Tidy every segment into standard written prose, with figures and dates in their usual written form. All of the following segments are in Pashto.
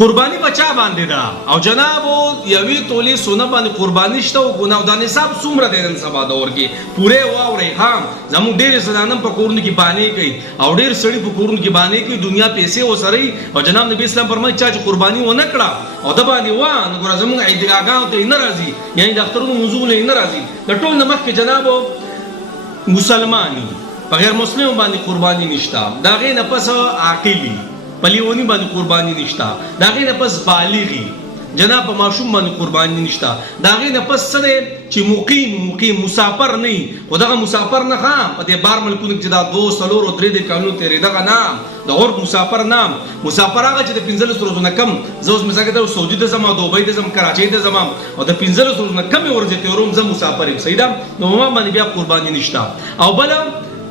قربانی بچا باندې دا او جناب یوی تولی سونه باندې قربانی شته او ګناو د نصاب څومره دی نن سبا دور کې پوره واوري خام زموږ ډېر زنانم په کورونو کې باندې کوي او ډېر سړي په کورونو کې باندې کوي دنیا پیسې وسري او جناب نبی اسلام فرمایي چې قربانی ونه کړه او د باندې و نو ګور زموږ عیدګاهونو ته نه راځي یعنی د اخترونو موضوع نه راځي د ټول نمخ کې جناب مسلمانی په غیر مسلم باندې قربانی نشته دا غي نه پس عاقلی پلیونی باندې قربانی نشتا دا غي نه پس بالغی جناب په ماشوم باندې قربانی نشتا دا غي نه پس سره چې مقیم مسافر نه خدغه مسافر نه خام په دې بار ملکونو کې دا 2 سلور او 3 د قانون تیرې دغه نام د اور مسافر نام مسافر هغه چې د 15 ورځې کم زوس مثلا د سعودي د زما دوبۍ د زما کراچۍ د زما او د 15 ورځې کم ورځې تیروم زم مسافر یم سیدا نو ما باندې بیا قربانی نشتا او بل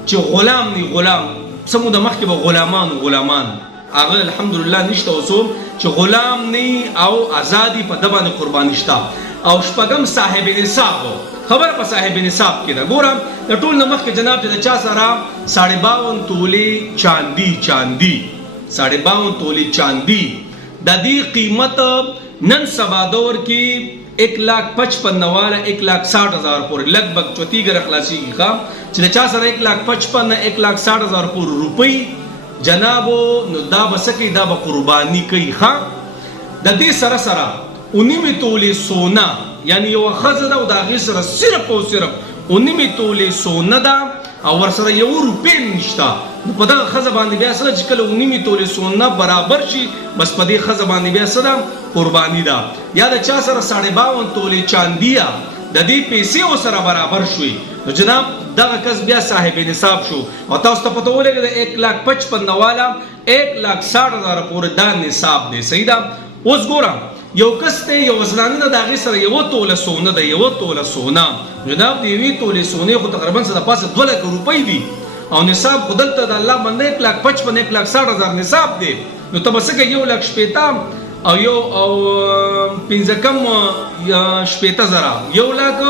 چې غلام ني غلام سمو د مخ کې غلامان اغه الحمدلله نشته اوسوم چې غلام ني او ازادي په دبانې قرباني شته او شپږم صاحب نصاب خبر په صاحب نصاب کې دا ګورم د ټول نمخ کې جناب چې چا سره 52 تولې چاندي 52 تولې چاندي د دې قیمت نن سبا دور کې 1,55,000 والا 1,60,000 پورې لګبګ چوتي ګر خلاصي ښه چې چا سره 1,55,000 1,60,000 پورې روپۍ جنابو نو دا بسکی دا با قربانی کوي ها د دې سره 19 تولې سونا یعنی یو خزه دا او دا غي سره صرف او صرف 19 تولې سونا دا او ور سره یو روپې نشتا په دا خزه باندې بیا سره چې کله 19 تولې سونا برابر شي بس په دې خزه باندې بیا سره قربانی دا یا د چا سره 52 تولې چاندیا د دې پیسې او سره برابر شوي نو جناب دغه کس بیا صاحب نصاب شو او تاسو ته پته ولګی د 1,55,000 والا 1,60,000 پورې دا نصاب دی صحیح ده اوس ګورم یو کس ته یو زنانه د هغې سره یو توله سونه ده یو توله سونه جناب د یوې تولې سونې خو تقریبا څه د پاسه 2 لک روپۍ دي او نصاب خو دلته د الله باندې 1,55,000 1,60,000 نصاب دی نو ته به څه کوې 1,60,000 او یو او 15 کم 1,60,000 1 لک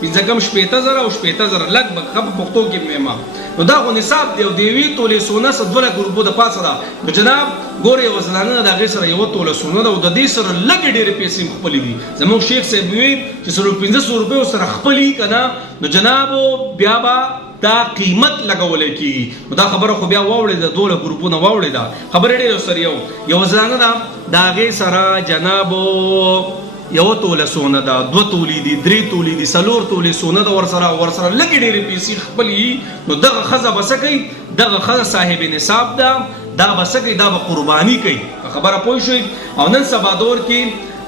15 کم 1,60,000 او 1,60,000 لګ به خپ پښتو کې مېما نو دا خو نصاب دی او دیوی تولې سونه 2 لک روپو د پاسه ده نو جناب ګورې وزنانه د هغې سره یو توله سونه ده او د دې سره لږې ډېرې پیسې خپلې دي زموږ شیخ صاحب وی چې 1500 روپیو سره خپلې که نه نو جنابو بیا به دا قیمت لګولی کېږي نو دا خبره خو بیا واوړې ده 2 لک روپونه واوړې ده خبرې ډېرې سره یو زنانه ده د هغې سره جنابو یو توله سونه ده 2 تولې دي 3 تولې دي 4 تولې سونه ده ورسره لږې ډېرې پیسې خپلې نو دغه ښځه به څه کوي دغه ښځه صاحب نصاب ده دا به څه کوي دا به قرباني کوي خبره پوه شوئ او نن سبا دور کې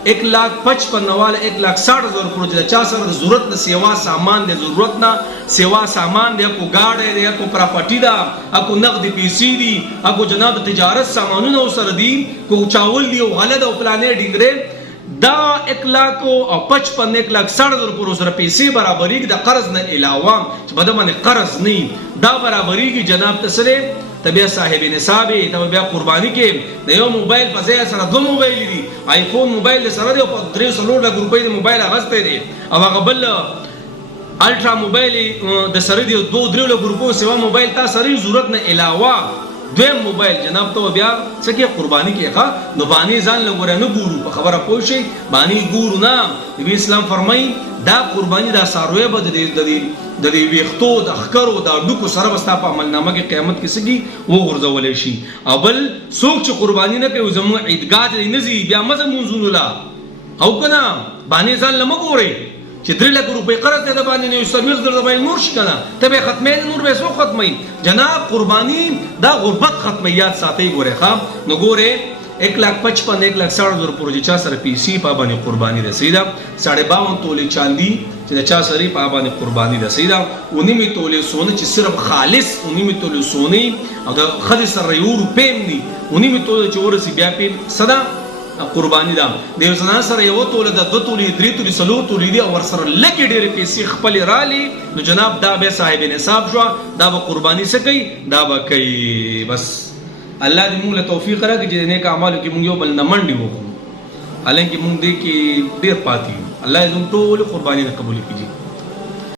1,55,000 والا 1,60,000 پورې چا سره د ضرورت نه سیوا سامان دی ضرورت نه سیوا سامان دی کو گاډی دی کو پراپرټي ده کو نقد پیسې دي کو جناب تجارت سامانونه سره دي کو چاول دی او غله او پلانې ډینګره دا 1,55,000 1,60,000 پورې سره پیسې برابرېږي د قرض نه علاوه چې بده باندې قرض نه دا برابرېږي جناب ته سره تبیا صاحب نصاب ته بیا قرباني کې د یو موبایل په ځای سره 2 موبایل دي آیفون موبایل سره دی په 300 لک روپۍ د موبایل اغسته دي او هغه بل الټرا موبایل د سره دی 2-3 لک روپۍ سیوا موبایل تا سره ضرورت نه علاوه دویم موبایل جناب ته بیا څه کې قرباني کې ښه نو باندې ځان لګور نه ګورو په خبره پوه شي باندې ګورو نه نبی اسلام فرمایي دا قرباني دا ساروی به د دې ویختو د خکرو د ډوکو سره بستا په عملنامه کې قیامت کې سګي و غرزولې شي او بل څوک چې قرباني نه کوي زموږ عیدګاه دې نه زی بیا مزه مونږونو لا او کنه باندې ځان لمه ګوري چې 3 لک روپۍ قرض ته باندې نه سرویس در باندې نور شي کنه ته به ختمې نور به سو ختمې جناب قرباني دا غربت ختمیات ساتي ګوره ښا نو ګوره 1,55,000 1,60,000 پورې چا سره پیسې په باندې قرباني ده سیدا 52 تولې چاندي چې چا سره په باندې قرباني ده سیدا 19 تولې سونه چې صرف خالص 19 تولې سونه او د خدي سره یو روپیم ني 19 تولې چې ورسي بیا په صدا قرباني ده د یو ځنا سره یو توله د 2 تولې 3 تولې 4 تولې دي او ور سره لګې ډېرې پیسې خپل رالي نو جناب دا به صاحب نصاب شو دا به قرباني څه کوي دا به کوي بس الله دې موږ له توفیق راکړي چې نیک اعمالو کې موږ یو بل نه منډي وکړو حالانکه موږ دې کې ډېر پاتې الله دې ټول قرباني قبول کړي